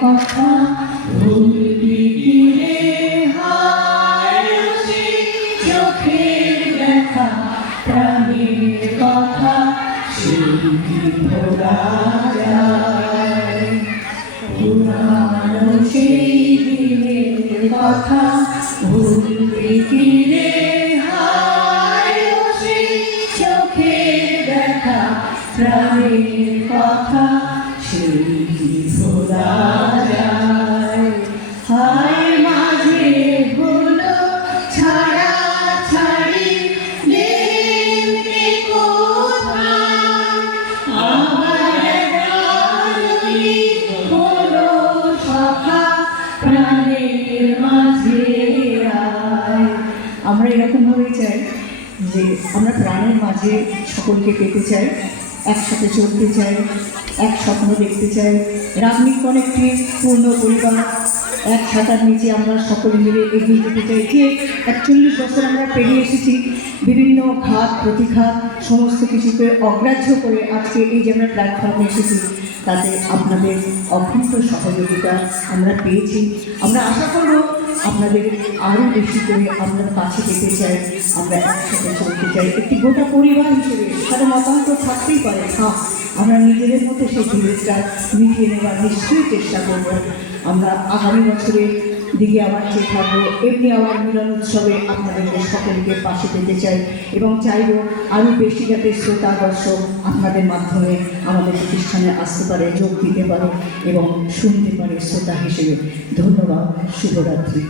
কথা ভুলবি কি রে হায় চোখের দেখা প্রাণের কথা কি ভোলা যায় পুরানো সেই দেখা প্রাণের কথা সেই আমরা এরকম ভাবে চাই যে আমরা প্রাণের মাঝে সকলকে পেতে চাই, একসাথে চলতে চাই, এক স্বপ্ন দেখতে চাই। রাগনিকন একটি পূর্ণ পরিবার এক ছাতার নিচে আমরা সকলে মিলে এগিয়ে যেতে চাই। যে একচল্লিশ বছর আমরা পেরিয়ে এসেছি, বিভিন্ন ঘাত প্রতিঘাত সমস্ত কিছুকে অগ্রাহ্য করে আজকে এই যে আমরা প্ল্যাটফর্মে এসেছি। তাতে আপনাদের অভ্যস্ত সহযোগিতা আমরা পেয়েছি। আমরা আশা করব আপনাদের আরও বেশি করে আমরা কাছে পেতে চাই, আমরা একসাথে চলতে চাই। একটি গোটা পরিবার হিসেবে তারা মতান্তর থাকতেই পারে। হ্যাঁ আমরা নিজেদের মধ্যে সেই জিনিসটা মিটিয়ে নেওয়ার নিশ্চয়ই চেষ্টা করব। আমরা আগামী বছরের দিকে আবার চেয়ে থাকব। এমনি আমার মিলন উৎসবে আপনাদেরকে সকলকে পাশে পেতে চাই এবং চাইব আরও বেশি যাতে শ্রোতা, দর্শক আপনাদের মাধ্যমে আমাদের প্রতিষ্ঠানে আসতে পারে, যোগ দিতে পারে এবং শুনতে পারে শ্রোতা হিসেবে। ধন্যবাদ, শুভরাত্রি।